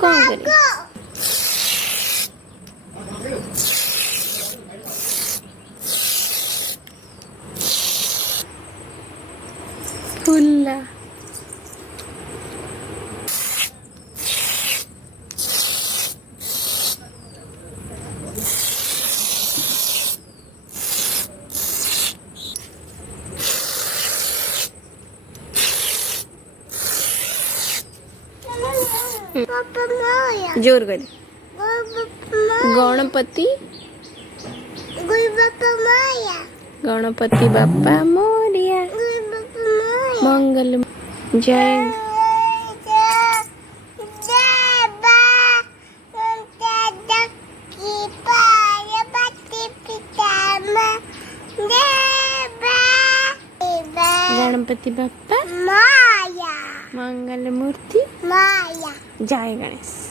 कौन करे? फुल्ला जोर कर गणपति गणपति बापा मोरिया मंगल जय गणपति बापा मंगल मूर्ति जय गणेश।